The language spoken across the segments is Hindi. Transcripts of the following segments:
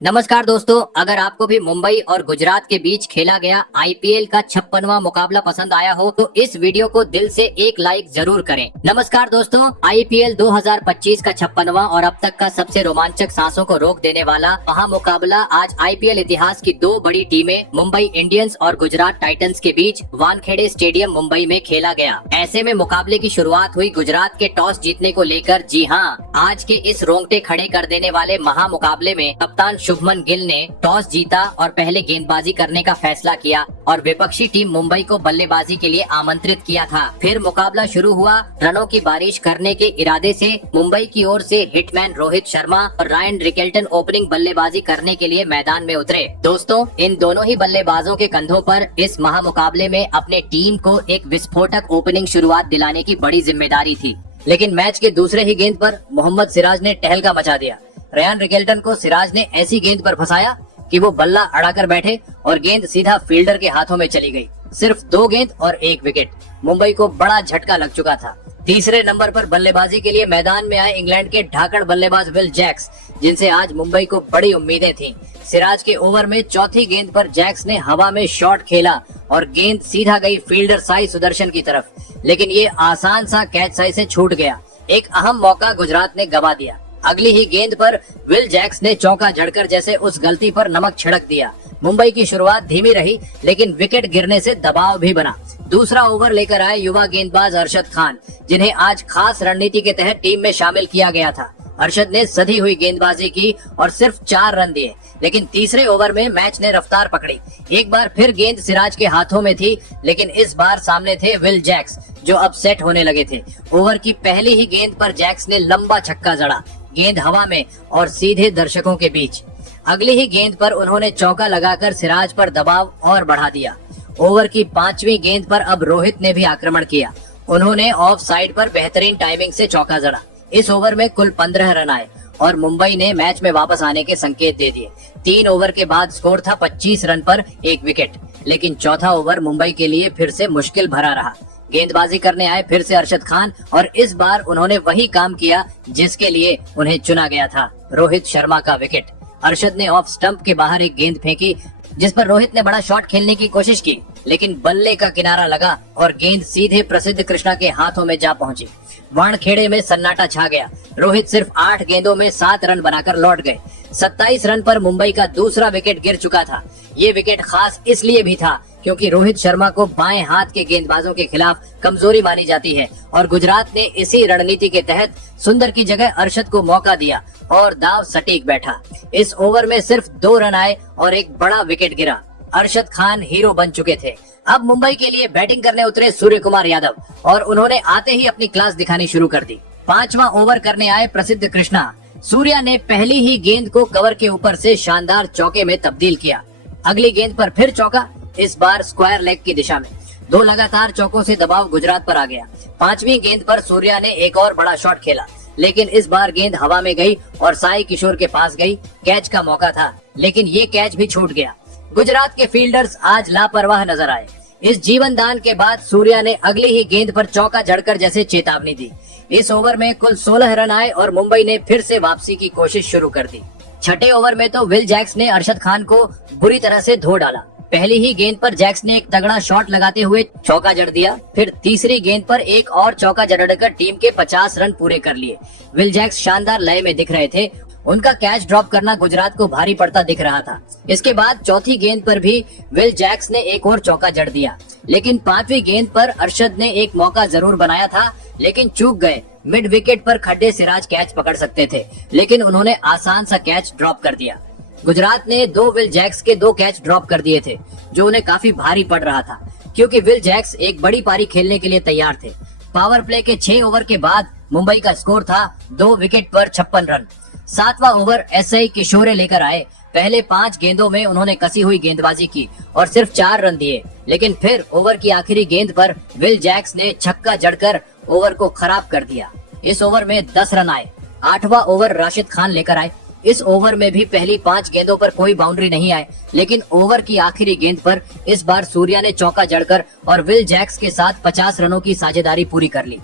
नमस्कार दोस्तों, अगर आपको भी मुंबई और गुजरात के बीच खेला गया आईपीएल का 56वां मुकाबला पसंद आया हो तो इस वीडियो को दिल से एक लाइक जरूर करें। नमस्कार दोस्तों, आईपीएल 2025 का 56वां और अब तक का सबसे रोमांचक सांसों को रोक देने वाला महामुकाबला आज आईपीएल इतिहास की दो बड़ी टीमें मुंबई इंडियंस और गुजरात टाइटंस के बीच वानखेड़े स्टेडियम मुंबई में खेला गया। ऐसे में मुकाबले की शुरुआत हुई गुजरात के टॉस जीतने को लेकर। जी हाँ, आज के इस रोंगटे खड़े कर देने वाले महामुकाबले में कप्तान शुभमन गिल ने टॉस जीता और पहले गेंदबाजी करने का फैसला किया और विपक्षी टीम मुंबई को बल्लेबाजी के लिए आमंत्रित किया था। फिर मुकाबला शुरू हुआ। रनों की बारिश करने के इरादे से मुंबई की ओर से हिटमैन रोहित शर्मा और रायन रिकेल्टन ओपनिंग बल्लेबाजी करने के लिए मैदान में उतरे। दोस्तों, इन दोनों ही बल्लेबाजों के कंधों पर इस महामुकाबले में अपने टीम को एक विस्फोटक ओपनिंग शुरुआत दिलाने की बड़ी जिम्मेदारी थी। लेकिन मैच के दूसरे ही गेंद पर मोहम्मद सिराज ने टहलका मचा दिया। रायन रिकेल्टन को सिराज ने ऐसी गेंद पर फंसाया कि वो बल्ला अड़ाकर बैठे और गेंद सीधा फील्डर के हाथों में चली गई। सिर्फ 2 गेंद और 1 विकेट। मुंबई को बड़ा झटका लग चुका था। तीसरे नंबर पर बल्लेबाजी के लिए मैदान में आए इंग्लैंड के ढाकड़ बल्लेबाज विल जैक्स, जिनसे आज मुंबई को बड़ी उम्मीदें थीं। सिराज के ओवर में चौथी गेंद पर जैक्स ने हवा में शॉट खेला और गेंद सीधा गई फील्डर साई सुदर्शन की तरफ, लेकिन ये आसान सा कैच साई से छूट गया। एक अहम मौका गुजरात ने गवा दिया। अगली ही गेंद पर विल जैक्स ने चौका झड़कर जैसे उस गलती पर नमक छिड़क दिया। मुंबई की शुरुआत धीमी रही, लेकिन विकेट गिरने से दबाव भी बना। दूसरा ओवर लेकर आए युवा गेंदबाज अरशद खान, जिन्हें आज खास रणनीति के तहत टीम में शामिल किया गया था। अरशद ने सधी हुई गेंदबाजी की और सिर्फ 4 रन दिए, लेकिन तीसरे ओवर में मैच ने रफ्तार पकड़ी। एक बार फिर गेंद सिराज के हाथों में थी, लेकिन इस बार सामने थे विल जैक्स, जो अब सेट होने लगे थे। ओवर की पहली ही गेंद पर जैक्स ने लंबा छक्का जड़ा, गेंद हवा में और सीधे दर्शकों के बीच। अगली ही गेंद पर उन्होंने चौका लगाकर सिराज पर दबाव और बढ़ा दिया। ओवर की 5वीं गेंद पर अब रोहित ने भी आक्रमण किया। उन्होंने ऑफ साइड पर बेहतरीन टाइमिंग से चौका जड़ा। इस ओवर में कुल 15 रन आए और मुंबई ने मैच में वापस आने के संकेत दे दिए। 3 ओवर के बाद स्कोर था 25 रन पर 1 विकेट, लेकिन चौथा ओवर मुंबई के लिए फिर से मुश्किल भरा रहा। गेंदबाजी करने आए फिर से अरशद खान और इस बार उन्होंने वही काम किया जिसके लिए उन्हें चुना गया था, रोहित शर्मा का विकेट। अरशद ने ऑफ स्टंप के बाहर एक गेंद फेंकी, जिस पर रोहित ने बड़ा शॉट खेलने की कोशिश की, लेकिन बल्ले का किनारा लगा और गेंद सीधे प्रसिद्ध कृष्णा के हाथों में जा पहुंची। वानखेड़े में सन्नाटा छा गया। रोहित सिर्फ 8 गेंदों में 7 रन बनाकर लौट गए। 27 रन पर मुंबई का दूसरा विकेट गिर चुका था। ये विकेट खास इसलिए भी था क्योंकि रोहित शर्मा को बाएं हाथ के गेंदबाजों के खिलाफ कमजोरी मानी जाती है और गुजरात ने इसी रणनीति के तहत सुंदर की जगह अरशद को मौका दिया और दाव सटीक बैठा। इस ओवर में सिर्फ 2 रन आए और एक बड़ा विकेट गिरा। अरशद खान हीरो बन चुके थे। अब मुंबई के लिए बैटिंग करने उतरे सूर्य कुमार यादव और उन्होंने आते ही अपनी क्लास दिखानी शुरू कर दी। 5वां ओवर करने आए प्रसिद्ध कृष्णा। सूर्या ने पहली ही गेंद को कवर के ऊपर से शानदार चौके में तब्दील किया। अगली गेंद पर फिर चौका, इस बार स्क्वायर लेग की दिशा में। 2 लगातार चौकों से दबाव गुजरात पर आ गया। 5वीं गेंद पर सूर्या ने एक और बड़ा शॉट खेला, लेकिन इस बार गेंद हवा में गई और साई किशोर के पास गई। कैच का मौका था, लेकिन ये कैच भी छूट गया। गुजरात के फील्डर्स आज लापरवाह नजर आए। इस जीवन दान के बाद सूर्या ने अगली ही गेंद पर चौका जड़कर जैसे चेतावनी दी। इस ओवर में कुल 16 रन आए और मुंबई ने फिर से वापसी की कोशिश शुरू कर दी। छठे ओवर में तो विल जैक्स ने अरशद खान को बुरी तरह से धो डाला। पहली ही गेंद पर जैक्स ने एक तगड़ा शॉट लगाते हुए चौका जड़ दिया। फिर तीसरी गेंद पर एक और चौका जड़कर टीम के 50 रन पूरे कर लिए। विल जैक्स शानदार लय में दिख रहे थे। उनका कैच ड्रॉप करना गुजरात को भारी पड़ता दिख रहा था। इसके बाद चौथी गेंद पर भी विल जैक्स ने एक और चौका जड़ दिया, लेकिन 5वीं गेंद पर अरशद ने एक मौका जरूर बनाया था, लेकिन चूक गए। मिड विकेट पर खड्डे सिराज कैच पकड़ सकते थे, लेकिन उन्होंने आसान सा कैच ड्रॉप कर दिया। गुजरात ने 2 विल जैक्स के 2 कैच ड्रॉप कर दिए थे, जो उन्हें काफी भारी पड़ रहा था, क्योंकि विल जैक्स एक बड़ी पारी खेलने के लिए तैयार थे। पावर प्ले के 6 ओवर के बाद मुंबई का स्कोर था 2 विकेट पर 56 रन। 7वां ओवर एसआई किशोरे लेकर आए। पहले 5 गेंदों में उन्होंने कसी हुई गेंदबाजी की और सिर्फ 4 रन दिए, लेकिन फिर ओवर की आखिरी गेंद पर विल जैक्स ने छक्का जड़कर ओवर को खराब कर दिया। इस ओवर में 10 रन आए। 8वां ओवर राशिद खान लेकर आए। इस ओवर में भी पहली 5 गेंदों पर कोई बाउंड्री नहीं आए, लेकिन ओवर की आखिरी गेंद पर इस बार सूर्या ने चौका जड़कर और विल जैक्स के साथ 50 रनों की साझेदारी पूरी कर ली।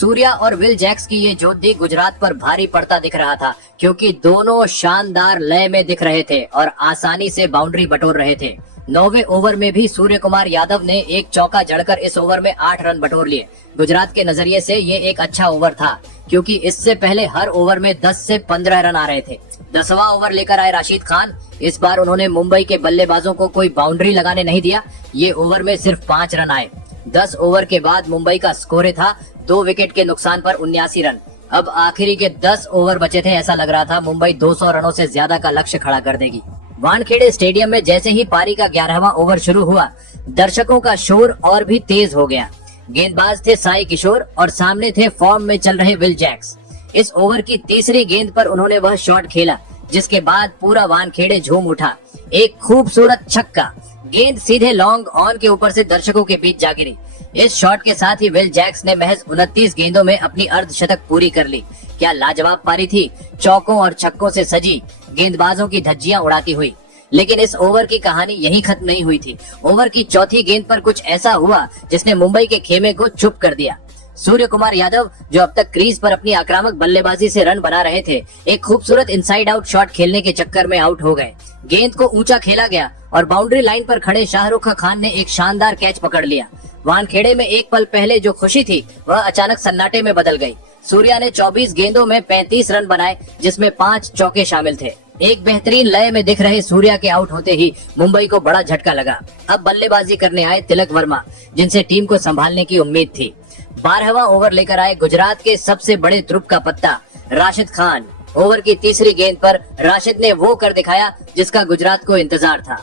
सूर्या और विल जैक्स की ये जोड़ी गुजरात पर भारी पड़ता दिख रहा था, क्योंकि दोनों शानदार लय में दिख रहे थे और आसानी से बाउंड्री बटोर रहे थे। 9वें ओवर में भी सूर्य कुमार यादव ने एक चौका जड़कर इस ओवर में 8 रन बटोर लिए। गुजरात के नजरिए से ये एक अच्छा ओवर था, क्योंकि इससे पहले हर ओवर में 10 से 15 रन आ रहे थे। 10वां ओवर लेकर आए राशिद खान। इस बार उन्होंने मुंबई के बल्लेबाजों को कोई बाउंड्री लगाने नहीं दिया। ये ओवर में सिर्फ 5 रन आए। 10 ओवर के बाद मुंबई का स्कोर था 2 विकेट के नुकसान पर 79 रन। अब आखिरी के 10 ओवर बचे थे। ऐसा लग रहा था मुंबई 200 रनों से ज्यादा का लक्ष्य खड़ा कर देगी। वानखेड़े स्टेडियम में जैसे ही पारी का 11वां ओवर शुरू हुआ, दर्शकों का शोर और भी तेज हो गया। गेंदबाज थे साई किशोर और सामने थे फॉर्म में चल रहे विल जैक्स। इस ओवर की तीसरी गेंद पर उन्होंने वह शॉट खेला, जिसके बाद पूरा वानखेड़े झूम उठा। एक खूबसूरत छक्का, गेंद सीधे लॉन्ग ऑन के ऊपर से दर्शकों के बीच जा गिरी। इस शॉट के साथ ही विल जैक्स ने महज 29 गेंदों में अपनी अर्धशतक पूरी कर ली। क्या लाजवाब पारी थी, चौकों और छक्कों से सजी, गेंदबाजों की धज्जियां उड़ाती हुई। लेकिन इस ओवर की कहानी यहीं खत्म नहीं हुई थी। ओवर की चौथी गेंद पर कुछ ऐसा हुआ जिसने मुंबई के खेमे को चुप कर दिया। सूर्य कुमार यादव, जो अब तक क्रीज पर अपनी आक्रामक बल्लेबाजी से रन बना रहे थे, एक खूबसूरत इनसाइड आउट शॉट खेलने के चक्कर में आउट हो गए। गेंद को ऊंचा खेला गया और बाउंड्री लाइन पर खड़े शाहरुख खान ने एक शानदार कैच पकड़ लिया। वानखेड़े में एक पल पहले जो खुशी थी, वह अचानक सन्नाटे में बदल गई। सूर्या ने 24 गेंदों में 35 रन बनाए, जिसमें 5 चौके शामिल थे। एक बेहतरीन लय में दिख रहे सूर्या के आउट होते ही मुंबई को बड़ा झटका लगा। अब बल्लेबाजी करने आए तिलक वर्मा, जिनसे टीम को संभालने की उम्मीद थी। 12वां ओवर लेकर आए गुजरात के सबसे बड़े तुरुप का पत्ता राशिद खान। ओवर की तीसरी गेंद पर राशिद ने वो कर दिखाया जिसका गुजरात को इंतजार था।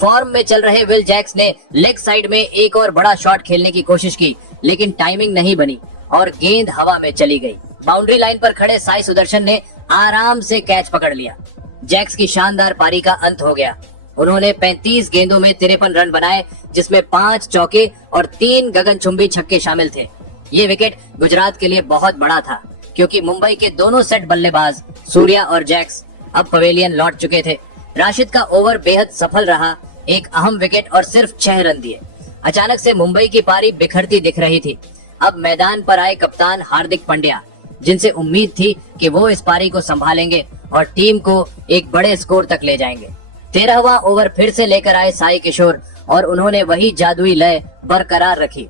फॉर्म में चल रहे विल जैक्स ने लेग साइड में एक और बड़ा शॉट खेलने की कोशिश की, लेकिन टाइमिंग नहीं बनी और गेंद हवा में चली गई। बाउंड्री लाइन पर खड़े साई सुदर्शन ने आराम से कैच पकड़ लिया। जैक्स की शानदार पारी का अंत हो गया। उन्होंने 35 गेंदों में 53 रन बनाए, जिसमें 5 चौके और 3 गगनचुंबी छक्के शामिल थे। ये विकेट गुजरात के लिए बहुत बड़ा था, क्योंकि मुंबई के दोनों सेट बल्लेबाज सूर्या और जैक्स अब पवेलियन लौट चुके थे। राशिद का ओवर बेहद सफल रहा, एक अहम विकेट और सिर्फ 6 रन दिए। अचानक से मुंबई की पारी बिखरती दिख रही थी। अब मैदान पर आए कप्तान हार्दिक पांड्या, जिनसे उम्मीद थी कि वो इस पारी को संभालेंगे और टीम को एक बड़े स्कोर तक ले जाएंगे। 13वां ओवर फिर से लेकर आए साई किशोर और उन्होंने वही जादुई लय बरकरार रखी।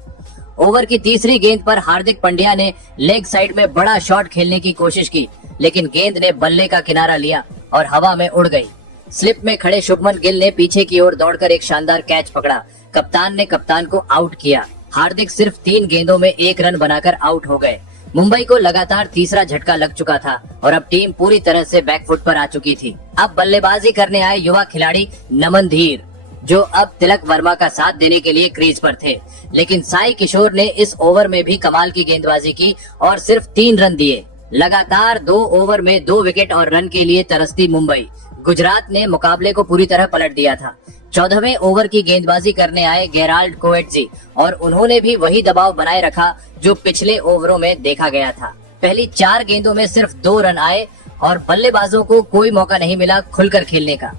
ओवर की तीसरी गेंद पर हार्दिक पांड्या ने लेग साइड में बड़ा शॉट खेलने की कोशिश की, लेकिन गेंद ने बल्ले का किनारा लिया और हवा में उड़ गई। स्लिप में खड़े शुभमन गिल ने पीछे की ओर दौड़कर एक शानदार कैच पकड़ा। कप्तान ने कप्तान को आउट किया। हार्दिक सिर्फ 3 गेंदों में 1 रन बनाकर आउट हो गए। मुंबई को लगातार तीसरा झटका लग चुका था और अब टीम पूरी तरह से बैकफुट पर आ चुकी थी। अब बल्लेबाजी करने आए युवा खिलाड़ी नमन धीर, जो अब तिलक वर्मा का साथ देने के लिए क्रीज पर थे। लेकिन साई किशोर ने इस ओवर में भी कमाल की गेंदबाजी की और सिर्फ 3 रन दिए। लगातार 2 ओवर में 2 विकेट और रन के लिए तरसती मुंबई। गुजरात ने मुकाबले को पूरी तरह पलट दिया था। 14वें ओवर की गेंदबाजी करने आए गेराल्ड कोएट्जी और उन्होंने भी वही दबाव बनाए रखा जो पिछले ओवरों में देखा गया था। पहली 4 गेंदों में सिर्फ 2 रन आए और बल्लेबाजों को कोई मौका नहीं मिला खुलकर खेलने का।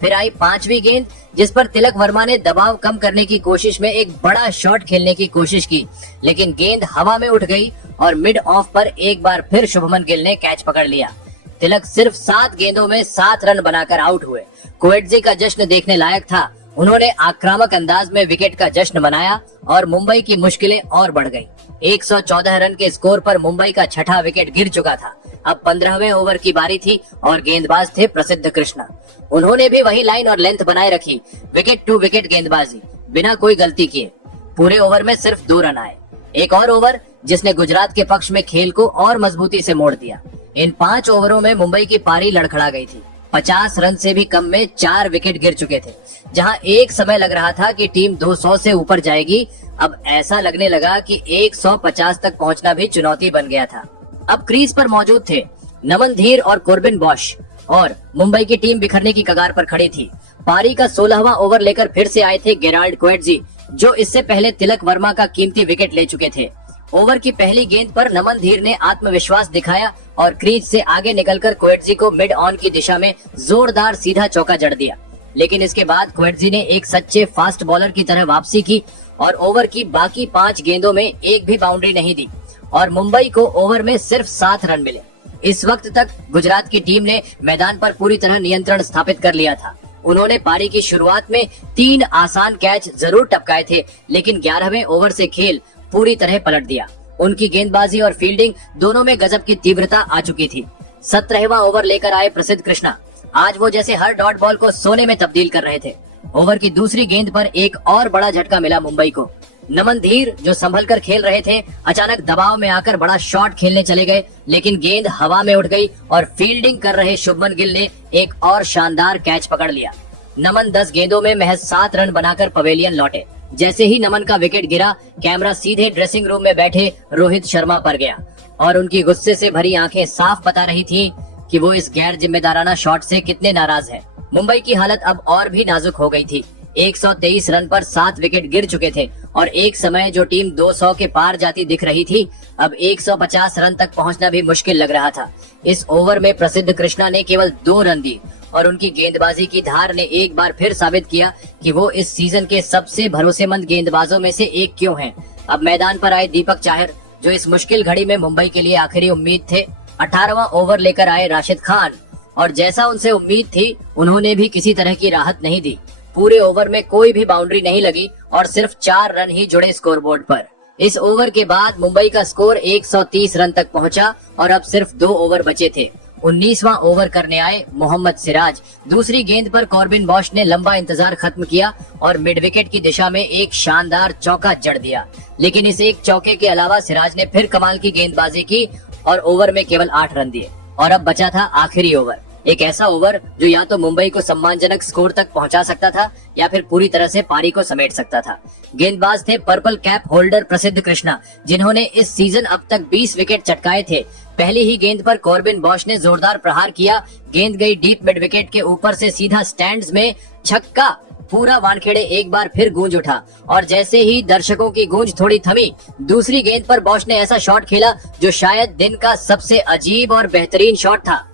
फिर आई 5वीं गेंद, जिस पर तिलक वर्मा ने दबाव कम करने की कोशिश में एक बड़ा शॉट खेलने की कोशिश की, लेकिन गेंद हवा में उठ गई और मिड ऑफ पर एक बार फिर शुभमन गिल ने कैच पकड़ लिया। तिलक सिर्फ 7 गेंदों में 7 रन बनाकर आउट हुए। कोएट्जी का जश्न देखने लायक था। उन्होंने आक्रामक अंदाज में विकेट का जश्न मनाया और मुंबई की मुश्किलें और बढ़ गईं। 114 रन के स्कोर पर मुंबई का छठा विकेट गिर चुका था। अब 15वें ओवर की बारी थी और गेंदबाज थे प्रसिद्ध कृष्णा। उन्होंने भी वही लाइन और लेंथ बनाए रखी, विकेट टू विकेट गेंदबाजी, बिना कोई गलती किए। पूरे ओवर में सिर्फ 2 रन आए। एक और ओवर जिसने गुजरात के पक्ष में खेल को और मजबूती से मोड़ दिया। इन 5 ओवरों में मुंबई की पारी लड़खड़ा गई थी। 50 रन से भी कम में 4 विकेट गिर चुके थे। जहां एक समय लग रहा था कि टीम 200 से ऊपर जाएगी, अब ऐसा लगने लगा कि 150 तक पहुंचना भी चुनौती बन गया था। अब क्रीज पर मौजूद थे नमन धीर और कोर्बिन बॉश और मुंबई की टीम बिखरने की कगार पर खड़ी थी। पारी का 16वां ओवर लेकर फिर से आए थे गेराल्ड कोएट्जी, जो इससे पहले तिलक वर्मा का कीमती विकेट ले चुके थे। ओवर की पहली गेंद पर नमन धीर ने आत्मविश्वास दिखाया और क्रीज से आगे निकलकर कोएट्जी को मिड ऑन की दिशा में जोरदार सीधा चौका जड़ दिया। लेकिन इसके बाद कोएट्जी ने एक सच्चे फास्ट बॉलर की तरह वापसी की और ओवर की बाकी 5 गेंदों में एक भी बाउंड्री नहीं दी। और मुंबई को ओवर में सिर्फ 7 रन मिले। इस वक्त तक गुजरात की टीम ने मैदान पर पूरी तरह नियंत्रण स्थापित कर लिया था। उन्होंने पारी की शुरुआत में 3 आसान कैच जरूर टपकाए थे, लेकिन 11वें ओवर से खेल पूरी तरह पलट दिया। उनकी गेंदबाजी और फील्डिंग दोनों में गजब की तीव्रता आ चुकी थी। 17वां ओवर लेकर आए प्रसिद्ध कृष्णा। आज वो जैसे हर डॉट बॉल को सोने में तब्दील कर रहे थे। ओवर की दूसरी गेंद पर एक और बड़ा झटका मिला मुंबई को। नमन धीर जो संभल कर खेल रहे थे, अचानक दबाव में आकर बड़ा शॉट खेलने चले गए, लेकिन गेंद हवा में उठ गई और फील्डिंग कर रहे शुभमन गिल ने एक और शानदार कैच पकड़ लिया। नमन 10 गेंदों में महज 7 रन बनाकर पवेलियन लौटे। जैसे ही नमन का विकेट गिरा, कैमरा सीधे ड्रेसिंग रूम में बैठे रोहित शर्मा पर गया और उनकी गुस्से से भरी आंखें साफ बता रही थी कि वो इस गैर जिम्मेदाराना शॉट से कितने नाराज हैं। मुंबई की हालत अब और भी नाजुक हो गई थी। 123 रन पर 7 विकेट गिर चुके थे और एक समय जो टीम 200 के पार जाती दिख रही थी, अब 150 रन तक पहुंचना भी मुश्किल लग रहा था। इस ओवर में प्रसिद्ध कृष्णा ने केवल 2 रन दिए और उनकी गेंदबाजी की धार ने एक बार फिर साबित किया कि वो इस सीजन के सबसे भरोसेमंद गेंदबाजों में से एक क्यों हैं। अब मैदान पर आए दीपक चाहर, जो इस मुश्किल घड़ी में मुंबई के लिए आखिरी उम्मीद थे। 18वां ओवर लेकर आए राशिद खान और जैसा उनसे उम्मीद थी, उन्होंने भी किसी तरह की राहत नहीं दी। पूरे ओवर में कोई भी बाउंड्री नहीं लगी और सिर्फ 4 रन ही जुड़े स्कोरबोर्ड पर। इस ओवर के बाद मुंबई का स्कोर 130 रन तक पहुंचा और अब सिर्फ 2 ओवर बचे थे। 19वां ओवर करने आए मोहम्मद सिराज। दूसरी गेंद पर कॉर्बिन बॉश ने लंबा इंतजार खत्म किया और मिड विकेट की दिशा में एक शानदार चौका जड़ दिया, लेकिन इस एक चौके के अलावा सिराज ने फिर कमाल की गेंदबाजी की और ओवर में केवल 8 रन दिए। और अब बचा था आखिरी ओवर, एक ऐसा ओवर जो या तो मुंबई को सम्मानजनक स्कोर तक पहुंचा सकता था या फिर पूरी तरह से पारी को समेट सकता था। गेंदबाज थे पर्पल कैप होल्डर प्रसिद्ध कृष्णा, जिन्होंने इस सीजन अब तक 20 विकेट चटकाए थे। पहली ही गेंद पर कॉर्बिन बॉश ने जोरदार प्रहार किया, गेंद गई डीप मिड विकेट के ऊपर से सीधा स्टैंड्स में, छक्का। पूरा वानखेड़े एक बार फिर गूंज उठा और जैसे ही दर्शकों की गूंज थोड़ी थमी, दूसरी गेंद पर बॉश ने ऐसा शॉट खेला जो शायद दिन का सबसे अजीब और बेहतरीन शॉट था।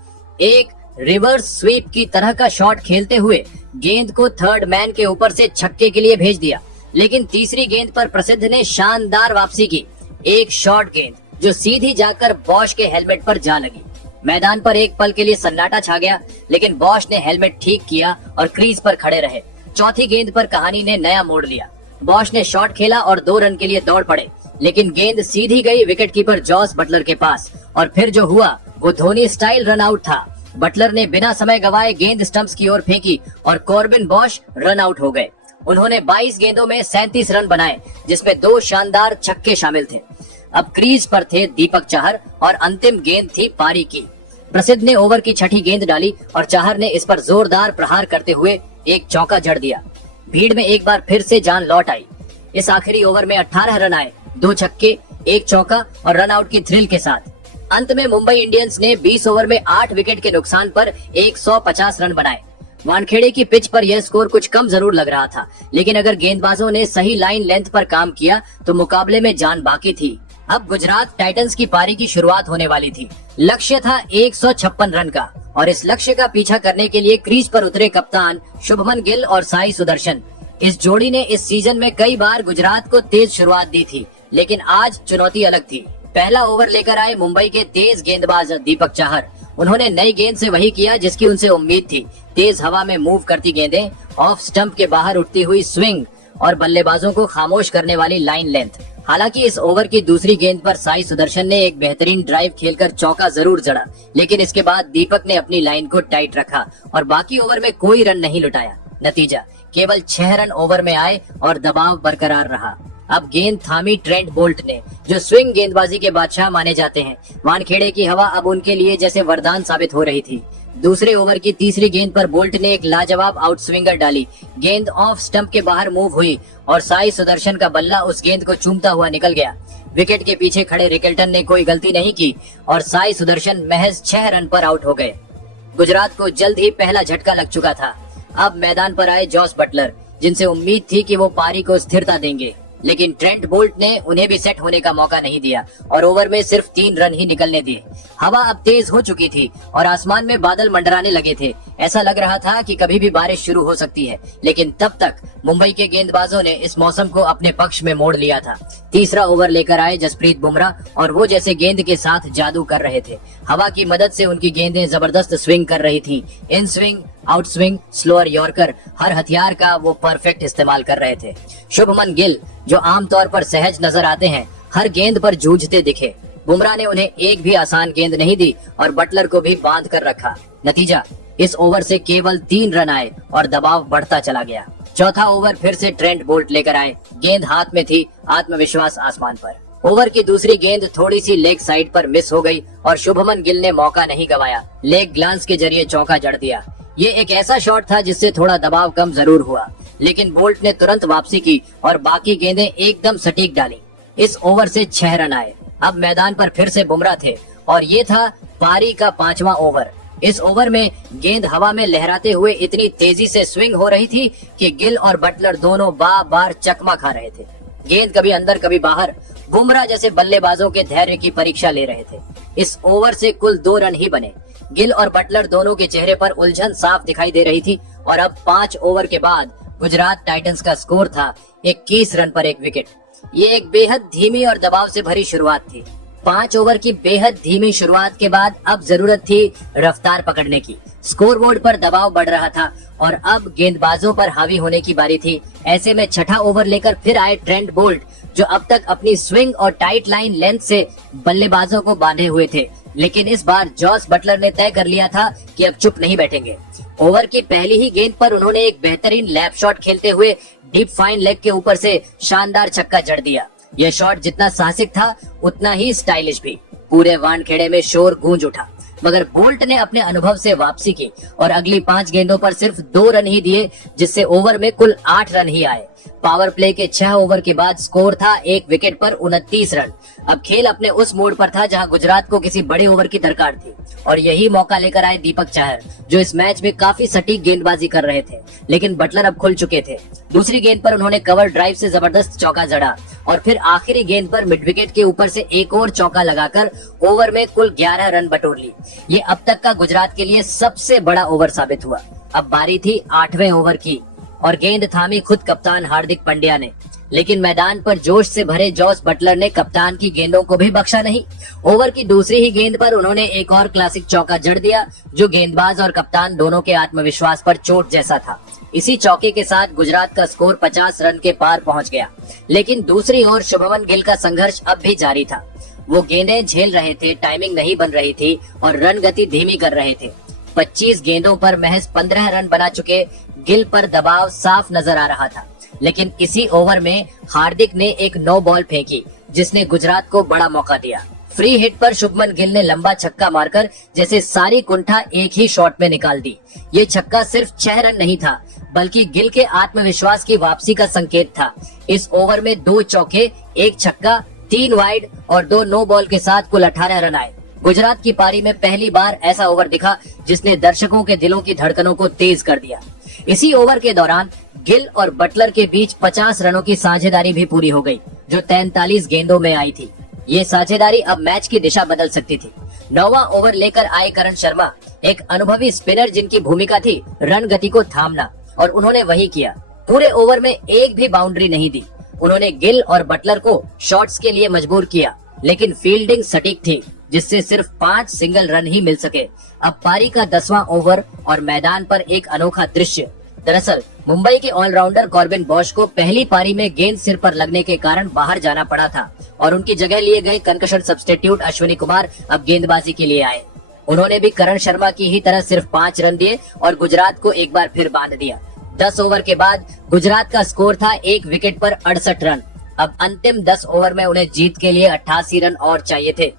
एक रिवर्स स्वीप की तरह का शॉट खेलते हुए गेंद को थर्ड मैन के ऊपर से छक्के के लिए भेज दिया, लेकिन तीसरी गेंद पर प्रसिद्ध ने शानदार वापसी की। एक शॉर्ट गेंद जो सीधी जाकर बॉश के हेलमेट पर जा लगी। मैदान पर एक पल के लिए सन्नाटा छा गया, लेकिन बॉश ने हेलमेट ठीक किया और क्रीज पर खड़े रहे। चौथी गेंद पर कहानी ने नया मोड़ लिया। बॉश ने शॉट खेला और 2 रन के लिए दौड़ पड़े, लेकिन गेंद सीधी गई विकेटकीपर जॉस बटलर के पास और फिर जो हुआ वो धोनी स्टाइल रन आउट था। बटलर ने बिना समय गवाए गेंद स्टंप्स की ओर फेंकी और कॉर्बिन बॉश रन आउट हो गए। उन्होंने 22 गेंदों में 37 रन बनाए, जिसमें 2 शानदार छक्के शामिल थे। अब क्रीज पर थे दीपक चाहर और अंतिम गेंद थी पारी की। प्रसिद्ध ने ओवर की छठी गेंद डाली और चाहर ने इस पर जोरदार प्रहार करते हुए एक चौका जड़ दिया। भीड़ में एक बार फिर से जान लौट आई। इस आखिरी ओवर में 18 रन आए, 2 छक्के, 1 चौका और रन आउट की थ्रिल के साथ। अंत में मुंबई इंडियंस ने 20 ओवर में 8 विकेट के नुकसान पर 150 रन बनाए। वानखेड़े की पिच पर यह स्कोर कुछ कम जरूर लग रहा था, लेकिन अगर गेंदबाजों ने सही लाइन लेंथ पर काम किया तो मुकाबले में जान बाकी थी। अब गुजरात टाइटंस की पारी की शुरुआत होने वाली थी। लक्ष्य था 156 रन का और इस लक्ष्य का पीछा करने के लिए क्रीज पर उतरे कप्तान शुभमन गिल और साई सुदर्शन। इस जोड़ी ने इस सीजन में कई बार गुजरात को तेज शुरुआत दी थी, लेकिन आज चुनौती अलग थी। पहला ओवर लेकर आए मुंबई के तेज गेंदबाज दीपक चाहर। उन्होंने नई गेंद से वही किया जिसकी उनसे उम्मीद थी। तेज हवा में मूव करती गेंदें, ऑफ स्टंप के बाहर उठती हुई स्विंग और बल्लेबाजों को खामोश करने वाली लाइन लेंथ। हालांकि इस ओवर की दूसरी गेंद पर साई सुदर्शन ने एक बेहतरीन ड्राइव खेलकर चौका जरूर जड़ा, लेकिन इसके बाद दीपक ने अपनी लाइन को टाइट रखा और बाकी ओवर में कोई रन नहीं लुटाया। नतीजा केवल 6 रन ओवर में आए और दबाव बरकरार रहा। अब गेंद थामी ट्रेंट बोल्ट ने, जो स्विंग गेंदबाजी के बादशाह माने जाते हैं। वानखेड़े की हवा अब उनके लिए जैसे वरदान साबित हो रही थी। दूसरे ओवर की तीसरी गेंद पर बोल्ट ने एक लाजवाब आउट स्विंगर डाली। गेंद ऑफ स्टंप के बाहर मूव हुई और साई सुदर्शन का बल्ला उस गेंद को चूमता हुआ निकल गया। विकेट के पीछे खड़े रिकल्टन ने कोई गलती नहीं की और साई सुदर्शन महज 6 रन पर आउट हो गए। गुजरात को जल्द ही पहला झटका लग चुका था। अब मैदान पर आए जॉस बटलर, जिनसे उम्मीद थी कि वो पारी को स्थिरता देंगे, लेकिन ट्रेंट बोल्ट ने उन्हें भी सेट होने का मौका नहीं दिया और ओवर में सिर्फ 3 रन ही निकलने दिए। हवा अब तेज हो चुकी थी और आसमान में बादल मंडराने लगे थे। ऐसा लग रहा था कि कभी भी बारिश शुरू हो सकती है, लेकिन तब तक मुंबई के गेंदबाजों ने इस मौसम को अपने पक्ष में मोड़ लिया था। तीसरा ओवर लेकर आए जसप्रीत बुमराह और वो जैसे गेंद के साथ जादू कर रहे थे। हवा की मदद से उनकी गेंदें जबरदस्त स्विंग कर रही थी। In swing, out swing, slower yorker, हर हथियार का वो परफेक्ट इस्तेमाल कर रहे थे। शुभमन गिल, जो आमतौर पर सहज नजर आते हैं, हर गेंद पर जूझते दिखे। बुमराह ने उन्हें एक भी आसान गेंद नहीं दी और बटलर को भी बांध कर रखा। नतीजा, इस ओवर से केवल 3 रन आए और दबाव बढ़ता चला गया। चौथा ओवर फिर से ट्रेंट बोल्ट लेकर आए। गेंद हाथ में थी, आत्मविश्वास आसमान पर। ओवर की दूसरी गेंद थोड़ी सी लेग साइड पर मिस हो गई और शुभमन गिल ने मौका नहीं गवाया। लेग ग्लांस के जरिए चौका जड़ दिया। ये एक ऐसा शॉट था जिससे थोड़ा दबाव कम जरूर हुआ, लेकिन बोल्ट ने तुरंत वापसी की और बाकी गेंदें एकदम सटीक डाली। इस ओवर से 6 रन आए। अब मैदान पर फिर से बुमराह थे और ये था पारी का 5वां ओवर। इस ओवर में गेंद हवा में लहराते हुए इतनी तेजी से स्विंग हो रही थी कि गिल और बटलर दोनों बार चकमा खा रहे थे। गेंद कभी अंदर कभी बाहर। बुमराह जैसे बल्लेबाजों के धैर्य की परीक्षा ले रहे थे। इस ओवर से कुल 2 रन ही बने। गिल और बटलर दोनों के चेहरे पर उलझन साफ दिखाई दे रही थी और अब 5 ओवर के बाद गुजरात टाइटंस का स्कोर था 21 रन पर 1 विकेट। ये एक बेहद धीमी और दबाव से भरी शुरुआत थी। 5 ओवर की बेहद धीमी शुरुआत के बाद अब जरूरत थी रफ्तार पकड़ने की। स्कोरबोर्ड पर दबाव बढ़ रहा था और अब गेंदबाजों पर हावी होने की बारी थी। ऐसे में छठा ओवर लेकर फिर आए ट्रेंट बोल्ट, जो अब तक अपनी स्विंग और टाइट लाइन लेंथ से बल्लेबाजों को बांधे हुए थे, लेकिन इस बार जॉस बटलर ने तय कर लिया था कि अब चुप नहीं बैठेंगे। ओवर की पहली ही गेंद पर उन्होंने एक बेहतरीन लैप शॉट खेलते हुए डीप फाइन लेग के ऊपर से शानदार छक्का जड़ दिया। यह शॉट जितना साहसिक था उतना ही स्टाइलिश भी। पूरे वानखेड़े में शोर गूंज उठा, मगर बोल्ट ने अपने अनुभव से वापसी की और अगली 5 गेंदों पर सिर्फ 2 रन ही दिए, जिससे ओवर में कुल 8 रन ही आए। पावर प्ले के 6 ओवर के बाद स्कोर था 1 विकेट पर 29 रन। अब खेल अपने उस मोड़ पर था जहां गुजरात को किसी बड़े ओवर की दरकार थी और यही मौका लेकर आए दीपक चाहर, जो इस मैच में काफी सटीक गेंदबाजी कर रहे थे, लेकिन बटलर अब खुल चुके थे। दूसरी गेंद पर उन्होंने कवर ड्राइव से जबरदस्त चौका जड़ा और फिर आखिरी गेंद पर मिड विकेट के ऊपर से एक और चौका लगाकर ओवर में कुल 11 रन बटोर ली। ये अब तक का गुजरात के लिए सबसे बड़ा ओवर साबित हुआ। अब बारी थी 8वें ओवर की और गेंद थामी खुद कप्तान हार्दिक पांड्या ने, लेकिन मैदान पर जोश से भरे जॉस बटलर ने कप्तान की गेंदों को भी बख्शा नहीं। ओवर की दूसरी ही गेंद पर उन्होंने एक और क्लासिक चौका जड़ दिया, जो गेंदबाज और कप्तान दोनों के आत्मविश्वास पर चोट जैसा था। इसी चौके के साथ गुजरात का स्कोर 50 रन के पार पहुंच गया, लेकिन दूसरी ओर शुभमन गिल का संघर्ष अब भी जारी था। वो गेंदें झेल रहे थे, टाइमिंग नहीं बन रही थी और रन गति धीमी कर रहे थे। 25 गेंदों पर महज 15 रन बना चुके गिल पर दबाव साफ नजर आ रहा था, लेकिन इसी ओवर में हार्दिक ने एक नो बॉल फेंकी, जिसने गुजरात को बड़ा मौका दिया। फ्री हिट पर शुभमन गिल ने लंबा छक्का मारकर जैसे सारी कुंठा एक ही शॉट में निकाल दी। ये छक्का सिर्फ 6 रन नहीं था, बल्कि गिल के आत्मविश्वास की वापसी का संकेत था। इस ओवर में 2 चौके, 1 छक्का, 3 वाइड और 2 नो बॉल के साथ कुल 18 रन आए। गुजरात की पारी में पहली बार ऐसा ओवर दिखा जिसने दर्शकों के दिलों की धड़कनों को तेज कर दिया। इसी ओवर के दौरान गिल और बटलर के बीच 50 रनों की साझेदारी भी पूरी हो गई, जो 43 गेंदों में आई थी। ये साझेदारी अब मैच की दिशा बदल सकती थी। 9वां ओवर लेकर आए करण शर्मा, एक अनुभवी स्पिनर जिनकी भूमिका थी रन गति को थामना, और उन्होंने वही किया। पूरे ओवर में एक भी बाउंड्री नहीं दी। उन्होंने गिल और बटलर को शॉट्स के लिए मजबूर किया, लेकिन फील्डिंग सटीक थी, जिससे सिर्फ 5 सिंगल रन ही मिल सके। अब पारी का 10वां ओवर और मैदान पर एक अनोखा दृश्य। दरअसल मुंबई के ऑलराउंडर कॉर्बिन बॉश को पहली पारी में गेंद सिर पर लगने के कारण बाहर जाना पड़ा था और उनकी जगह लिए गए कंकशन सब्स्टिट्यूट अश्विनी कुमार अब गेंदबाजी के लिए आए। उन्होंने भी करण शर्मा की ही तरह सिर्फ 5 रन दिए और गुजरात को एक बार फिर बांध दिया। 10 ओवर के बाद गुजरात का स्कोर था 1 विकेट पर 68 रन। अब अंतिम 10 ओवर में उन्हें जीत के लिए 88 रन और चाहिए थे।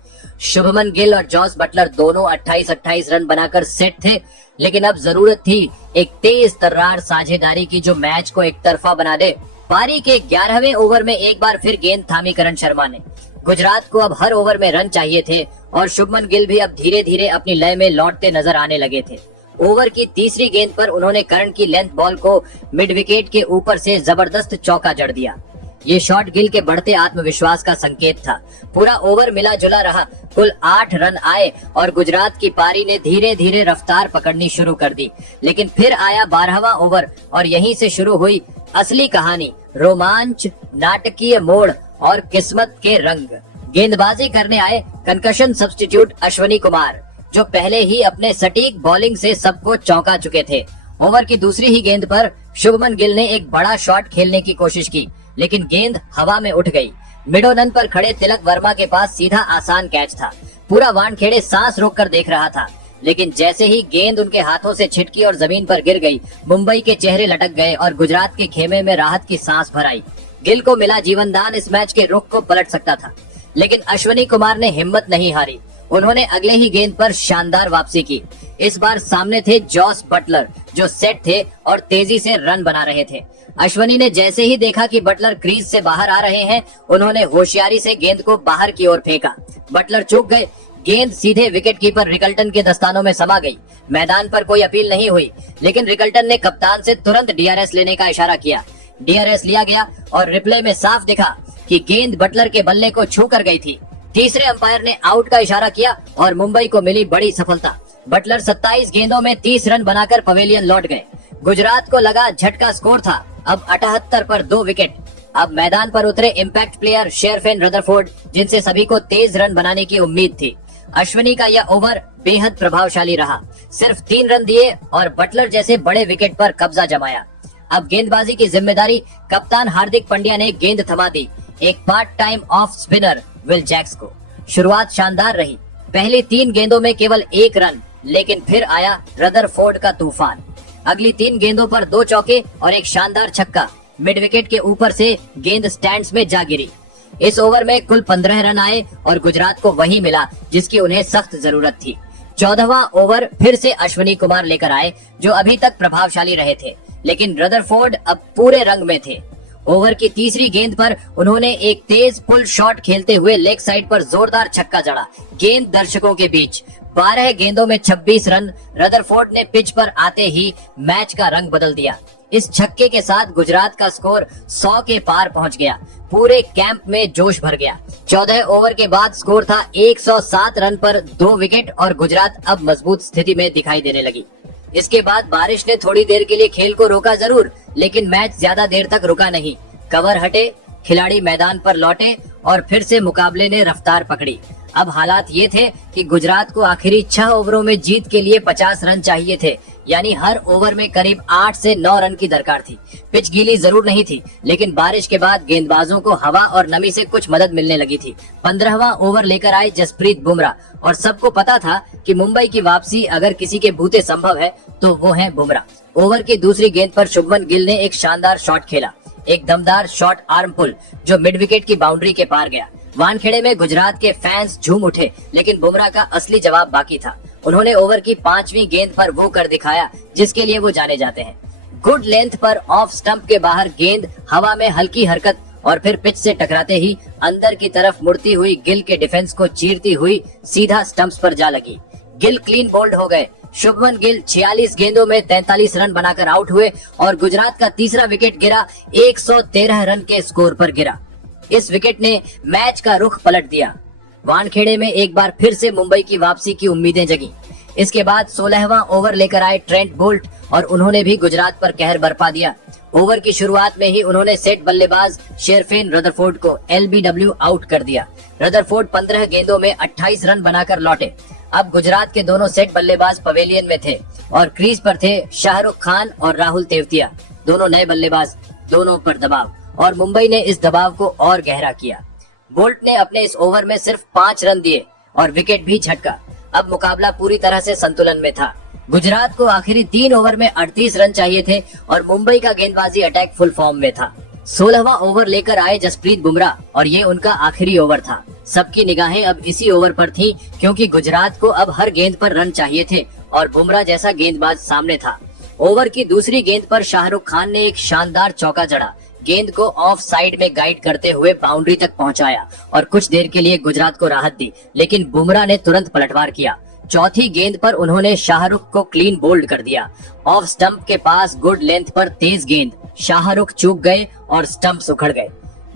शुभमन गिल और जॉस बटलर दोनों 28-28 रन बनाकर सेट थे, लेकिन अब जरूरत थी एक तेज तर्रार साझेदारी की जो मैच को एक तरफा बना दे। पारी के 11वें ओवर में एक बार फिर गेंद थामी करण शर्मा ने। गुजरात को अब हर ओवर में रन चाहिए थे और शुभमन गिल भी अब धीरे धीरे अपनी लय में लौटते नजर आने लगे थे। ओवर की तीसरी गेंद पर उन्होंने करण की लेंथ बॉल को मिड विकेट के ऊपर से जबरदस्त चौका जड़ दिया। ये शॉट गिल के बढ़ते आत्मविश्वास का संकेत था। पूरा ओवर मिला जुला रहा, कुल 8 रन आए और गुजरात की पारी ने धीरे धीरे रफ्तार पकड़नी शुरू कर दी। लेकिन फिर आया 12वां ओवर और यहीं से शुरू हुई असली कहानी, रोमांच, नाटकीय मोड़ और किस्मत के रंग। गेंदबाजी करने आए कंकशन सब्स्टिट्यूट अश्वनी कुमार, जो पहले ही अपने सटीक बॉलिंग से सबको चौंका चुके थे। ओवर की दूसरी ही गेंद पर शुभमन गिल ने एक बड़ा शॉट खेलने की कोशिश की, लेकिन गेंद हवा में उठ गई। मिडोनन पर खड़े तिलक वर्मा के पास सीधा आसान कैच था। पूरा वानखेड़े सांस रोककर देख रहा था, लेकिन जैसे ही गेंद उनके हाथों से छिटकी और जमीन पर गिर गई, मुंबई के चेहरे लटक गए और गुजरात के खेमे में राहत की सांस भर आई। गिल को मिला जीवनदान इस मैच के रुख को पलट सकता था, लेकिन अश्वनी कुमार ने हिम्मत नहीं हारी। उन्होंने अगले ही गेंद पर शानदार वापसी की। इस बार सामने थे जॉस बटलर, जो सेट थे और तेजी से रन बना रहे थे। अश्वनी ने जैसे ही देखा कि बटलर क्रीज से बाहर आ रहे हैं, उन्होंने होशियारी से गेंद को बाहर की ओर फेंका। बटलर चूक गए, गेंद सीधे विकेट कीपर रिकल्टन के दस्तानों में समा गई। मैदान पर कोई अपील नहीं हुई, लेकिन रिकल्टन ने कप्तान से तुरंत डीआरएस लेने का इशारा किया। डीआरएस लिया गया और रिप्ले में साफ दिखा कि गेंद बटलर के बल्ले को छू कर गई थी। तीसरे अंपायर ने आउट का इशारा किया और मुंबई को मिली बड़ी सफलता। बटलर 27 गेंदों में 30 रन बनाकर पवेलियन लौट गए। गुजरात को लगा झटका स्कोर था, अब 78 पर 2 विकेट। अब मैदान पर उतरे इम्पैक्ट प्लेयर शेरफेन रदरफोर्ड, जिनसे सभी को तेज रन बनाने की उम्मीद थी। अश्विनी का यह ओवर बेहद प्रभावशाली रहा, सिर्फ 3 रन दिए और बटलर जैसे बड़े विकेट पर कब्जा जमाया। अब गेंदबाजी की जिम्मेदारी कप्तान हार्दिक पांड्या ने गेंद थमा दी, एक part time off spinner Will Jacks को। शुरुआत शानदार रही, पहली 3 गेंदों में केवल 1 रन, लेकिन फिर आया रदरफोर्ड का तूफान। अगली 3 गेंदों पर 2 चौके और एक शानदार छक्का। मिड विकेट के ऊपर से गेंद स्टैंड्स में जा गिरी। इस ओवर में कुल 15 रन आए और गुजरात को वही मिला जिसकी उन्हें सख्त जरूरत थी। 14वां ओवर फिर से अश्वनी कुमार लेकर आए, जो अभी तक प्रभावशाली रहे थे, लेकिन रदरफोर्ड अब पूरे रंग में थे। ओवर की तीसरी गेंद पर उन्होंने एक तेज पुल शॉट खेलते हुए लेग साइड पर जोरदार छक्का जड़ा, गेंद दर्शकों के बीच। 12 गेंदों में 26 रन। रदरफोर्ड ने पिच पर आते ही मैच का रंग बदल दिया। इस छक्के के साथ गुजरात का स्कोर 100 के पार पहुंच गया। पूरे कैंप में जोश भर गया। 14 ओवर के बाद स्कोर था 107 रन पर 2 विकेट और गुजरात अब मजबूत स्थिति में दिखाई देने लगी। इसके बाद बारिश ने थोड़ी देर के लिए खेल को रोका जरूर, लेकिन मैच ज्यादा देर तक रुका नहीं। कवर हटे, खिलाड़ी मैदान पर लौटे और फिर से मुकाबले ने रफ्तार पकड़ी। अब हालात ये थे कि गुजरात को आखिरी 6 ओवरों में जीत के लिए 50 रन चाहिए थे, यानी हर ओवर में करीब 8 से 9 रन की दरकार थी। पिच गीली जरूर नहीं थी, लेकिन बारिश के बाद गेंदबाजों को हवा और नमी से कुछ मदद मिलने लगी थी। 15वां ओवर लेकर आए जसप्रीत बुमराह और सबको पता था कि मुंबई की वापसी अगर किसी के बूते संभव है तो वो है बुमराह। ओवर की दूसरी गेंद पर शुभमन गिल ने एक शानदार शॉट खेला, एक दमदार शॉट आर्म पुल जो मिड विकेट की बाउंड्री के पार गया। वानखेड़े में गुजरात के फैंस झूम उठे, लेकिन बुमराह का असली जवाब बाकी था। उन्होंने ओवर की 5वीं गेंद पर वो कर दिखाया जिसके लिए वो जाने जाते हैं। गुड लेंथ पर ऑफ स्टंप के बाहर गेंद हवा में हल्की हरकत और फिर पिच से टकराते ही अंदर की तरफ मुड़ती हुई गिल के डिफेंस को चीरती हुई सीधा स्टंप्स पर जा लगी। गिल क्लीन बोल्ड हो गए। शुभमन गिल 46 गेंदों में 43 रन बनाकर आउट हुए और गुजरात का तीसरा विकेट गिरा 113 रन के स्कोर पर गिरा। इस विकेट ने मैच का रुख पलट दिया। वानखेड़े में एक बार फिर से मुंबई की वापसी की उम्मीदें जगी। इसके बाद 16वां ओवर लेकर आए ट्रेंट बोल्ट और उन्होंने भी गुजरात पर कहर बरपा दिया। ओवर की शुरुआत में ही उन्होंने सेट बल्लेबाज शेरफेन रदरफोर्ड को एलबीडब्ल्यू आउट कर दिया। रदरफोर्ड 15 गेंदों में 28 रन बनाकर लौटे। अब गुजरात के दोनों सेट बल्लेबाज पवेलियन में थे और क्रीज पर थे शाहरुख खान और राहुल तेवतिया, दोनों नए बल्लेबाज, दोनों पर दबाव, और मुंबई ने इस दबाव को और गहरा किया। बोल्ट ने अपने इस ओवर में सिर्फ 5 रन दिए और विकेट भी झटका। अब मुकाबला पूरी तरह से संतुलन में था। गुजरात को आखिरी 3 ओवर में 38 रन चाहिए थे और मुंबई का गेंदबाजी अटैक फुल फॉर्म में था। 16वां ओवर लेकर आए जसप्रीत बुमराह और ये उनका आखिरी ओवर था। सबकी निगाहें अब इसी ओवर पर थी, क्योंकि गुजरात को अब हर गेंद पर रन चाहिए थे और बुमराह जैसा गेंदबाज सामने था। ओवर की दूसरी गेंद पर शाहरुख खान ने एक शानदार चौका जड़ा, गेंद को ऑफ साइड में गाइड करते हुए बाउंड्री तक पहुंचाया और कुछ देर के लिए गुजरात को राहत दी, लेकिन बुमराह ने तुरंत पलटवार किया। चौथी गेंद पर उन्होंने शाहरुख को क्लीन बोल्ड कर दिया। ऑफ स्टंप के पास गुड लेंथ पर तेज गेंद, शाहरुख चूक गए और स्टंप्स उखड़ गए।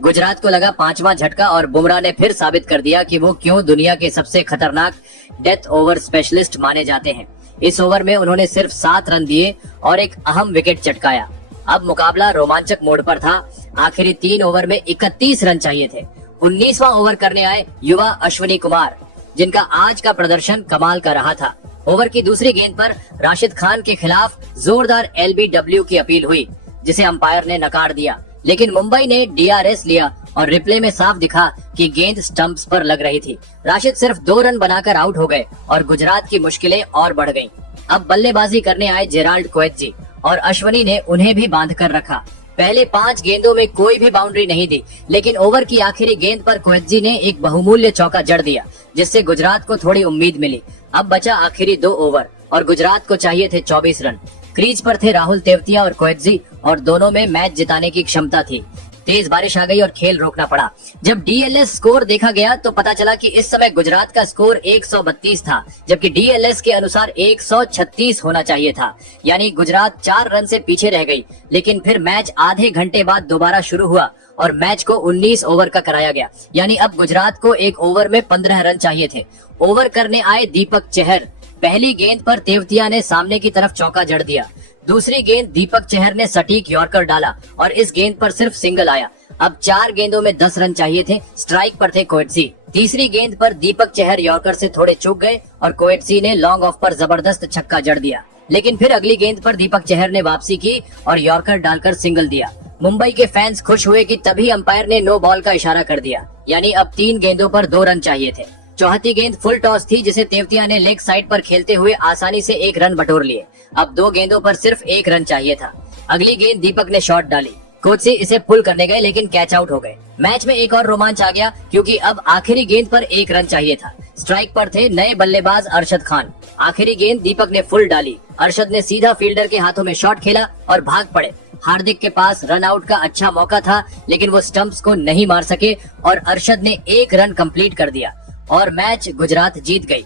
गुजरात को लगा पांचवा झटका और बुमराह ने फिर साबित कर दिया कि वो क्यों दुनिया के सबसे खतरनाक डेथ ओवर स्पेशलिस्ट माने जाते हैं। इस ओवर में उन्होंने सिर्फ 7 रन दिए और एक अहम विकेट चटकाया। अब मुकाबला रोमांचक मोड़ पर था। आखिरी 3 ओवर में 31 रन चाहिए थे। 19वां ओवर करने आए युवा अश्विनी कुमार, जिनका आज का प्रदर्शन कमाल का रहा था। ओवर की दूसरी गेंद पर राशिद खान के खिलाफ जोरदार LBW की अपील हुई, जिसे अंपायर ने नकार दिया, लेकिन मुंबई ने DRS लिया और रिप्ले में साफ दिखा कि गेंद स्टंप्स पर लग रही थी। राशिद सिर्फ 2 रन बनाकर आउट हो गए और गुजरात की मुश्किलें और बढ़ गईं। अब बल्लेबाजी करने आए जेराल्ड कोएत्जी और अश्विनी ने उन्हें भी बांध कर रखा। पहले 5 गेंदों में कोई भी बाउंड्री नहीं दी, लेकिन ओवर की आखिरी गेंद पर कोएत्जी ने एक बहुमूल्य चौका जड़ दिया, जिससे गुजरात को थोड़ी उम्मीद मिली। अब बचा आखिरी 2 ओवर और गुजरात को चाहिए थे 24 रन। क्रीज पर थे राहुल तेवतिया और कोएत्जी और दोनों में मैच जिताने की क्षमता थी। तेज बारिश आ गई और खेल रोकना पड़ा। जब DLS स्कोर देखा गया तो पता चला कि इस समय गुजरात का स्कोर 132 था, जबकि DLS के अनुसार 136 होना चाहिए था। यानी गुजरात 4 रन से पीछे रह गई। लेकिन फिर मैच आधे घंटे बाद दोबारा शुरू हुआ और मैच को 19 ओवर का कराया गया। यानी अब गुजरात को एक ओवर में 15 रन चाहिए थे। ओवर करने आए दीपक चहर। पहली गेंद पर तेवतिया ने सामने की तरफ चौका जड़ दिया। दूसरी गेंद दीपक चहर ने सटीक यॉर्कर डाला और इस गेंद पर सिर्फ सिंगल आया। अब 4 गेंदों में 10 रन चाहिए थे। स्ट्राइक पर थे कोएत्जी। तीसरी गेंद पर दीपक चहर यॉर्कर से थोड़े चूक गए और कोएत्जी ने लॉन्ग ऑफ पर जबरदस्त छक्का जड़ दिया। लेकिन फिर अगली गेंद पर दीपक चहर ने वापसी की और यॉर्कर डालकर सिंगल दिया। मुंबई के फैंस खुश हुए कि तभी अंपायर ने नो बॉल का इशारा कर दिया। यानी अब 3 गेंदों पर 2 रन चाहिए थे। चौथी गेंद फुल टॉस थी, जिसे तेवतिया ने लेग साइड पर खेलते हुए आसानी से 1 रन बटोर लिए। अब 2 गेंदों पर सिर्फ 1 रन चाहिए था। अगली गेंद दीपक ने शॉट डाली। कोएत्जी इसे पुल करने गए, लेकिन कैच आउट हो गए। मैच में एक और रोमांच आ गया, क्योंकि अब आखिरी गेंद पर 1 रन चाहिए था। स्ट्राइक पर थे नए बल्लेबाज अरशद खान। आखिरी गेंद दीपक ने फुल डाली। अरशद ने सीधा फील्डर के हाथों में शॉट खेला और भाग पड़े। हार्दिक के पास रन आउट का अच्छा मौका था, लेकिन वो स्टंप्स को नहीं मार सके और अरशद ने 1 रन कंप्लीट कर दिया और मैच गुजरात जीत गई।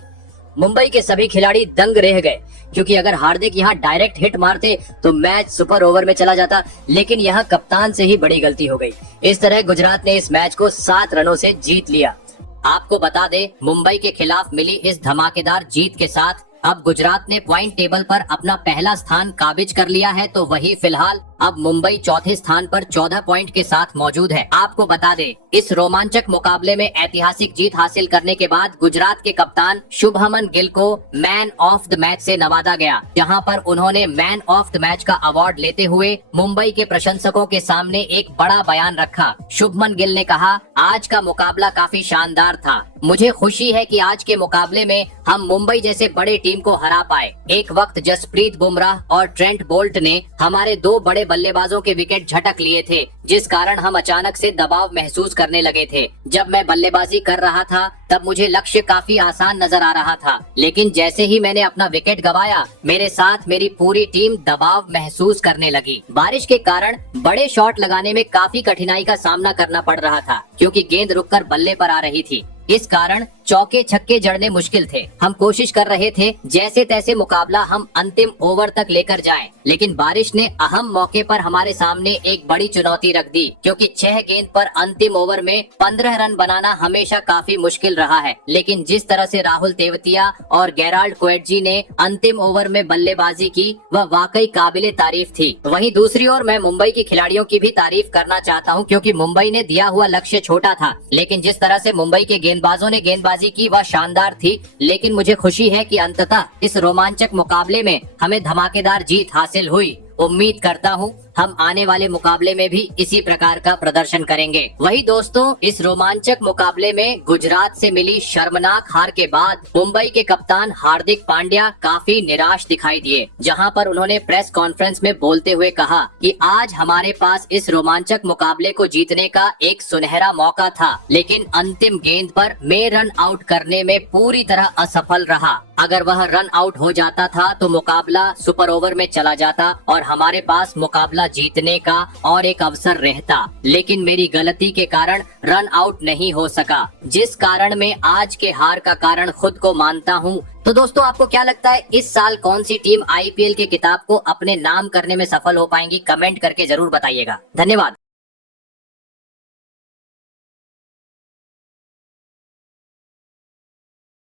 मुंबई के सभी खिलाड़ी दंग रह गए, क्योंकि अगर हार्दिक यहाँ डायरेक्ट हिट मारते तो मैच सुपर ओवर में चला जाता, लेकिन यहाँ कप्तान से ही बड़ी गलती हो गई। इस तरह गुजरात ने इस मैच को 7 रनों से जीत लिया। आपको बता दे, मुंबई के खिलाफ मिली इस धमाकेदार जीत के साथ अब गुजरात ने पॉइंट टेबल पर अपना पहला स्थान काबिज कर लिया है। तो वही फिलहाल अब मुंबई चौथे स्थान पर 14 पॉइंट के साथ मौजूद है। आपको बता दे, इस रोमांचक मुकाबले में ऐतिहासिक जीत हासिल करने के बाद गुजरात के कप्तान शुभमन गिल को मैन ऑफ द मैच से नवाजा गया, जहां पर उन्होंने मैन ऑफ द मैच का अवार्ड लेते हुए मुंबई के प्रशंसकों के सामने एक बड़ा बयान रखा। शुभमन गिल ने कहा, आज का मुकाबला काफी शानदार था। मुझे खुशी है कि आज के मुकाबले में हम मुंबई जैसे बड़े टीम को हरा पाए। एक वक्त जसप्रीत बुमराह और ट्रेंट बोल्ट ने हमारे 2 बड़े बल्लेबाजों के विकेट झटक लिए थे, जिस कारण हम अचानक से दबाव महसूस करने लगे थे। जब मैं बल्लेबाजी कर रहा था तब मुझे लक्ष्य काफी आसान नजर आ रहा था, लेकिन जैसे ही मैंने अपना विकेट गंवाया, मेरे साथ मेरी पूरी टीम दबाव महसूस करने लगी। बारिश के कारण बड़े शॉट लगाने में काफी कठिनाई का सामना करना पड़ रहा था, क्योंकि गेंद रुककर बल्ले पर आ रही थी। इस कारण चौके छक्के जड़ने मुश्किल थे। हम कोशिश कर रहे थे जैसे तैसे मुकाबला हम अंतिम ओवर तक लेकर जाएं, लेकिन बारिश ने अहम मौके पर हमारे सामने एक बड़ी चुनौती रख दी, क्योंकि 6 गेंद पर अंतिम ओवर में 15 रन बनाना हमेशा काफी मुश्किल रहा है। लेकिन जिस तरह से राहुल तेवतिया और गेराल्ड कोएत्जी ने अंतिम ओवर में बल्लेबाजी की, वह वाकई काबिले तारीफ थी। वहीं दूसरी ओर मैं मुंबई के खिलाड़ियों की भी तारीफ करना चाहता हूं, क्योंकि मुंबई ने दिया हुआ लक्ष्य छोटा था, लेकिन जिस तरह से मुंबई के गेंदबाजों ने गेंदबाजी की वह शानदार थी। लेकिन मुझे खुशी है कि अंततः इस रोमांचक मुकाबले में हमें धमाकेदार जीत हासिल हुई। उम्मीद करता हूं हम आने वाले मुकाबले में भी इसी प्रकार का प्रदर्शन करेंगे। वही दोस्तों, इस रोमांचक मुकाबले में गुजरात से मिली शर्मनाक हार के बाद मुंबई के कप्तान हार्दिक पांड्या काफी निराश दिखाई दिए, जहां पर उन्होंने प्रेस कॉन्फ्रेंस में बोलते हुए कहा कि आज हमारे पास इस रोमांचक मुकाबले को जीतने का एक सुनहरा मौका था, लेकिन अंतिम गेंद पर मैं रन आउट करने में पूरी तरह असफल रहा। अगर वह रन आउट हो जाता था तो मुकाबला सुपर ओवर में चला जाता और हमारे पास मुकाबला जीतने का और एक अवसर रहता, लेकिन मेरी गलती के कारण रन आउट नहीं हो सका, जिस कारण मैं आज के हार का कारण खुद को मानता हूँ। तो दोस्तों, आपको क्या लगता है इस साल कौन सी टीम IPL के किताब को अपने नाम करने में सफल हो पाएंगी? कमेंट करके जरूर बताइएगा। धन्यवाद।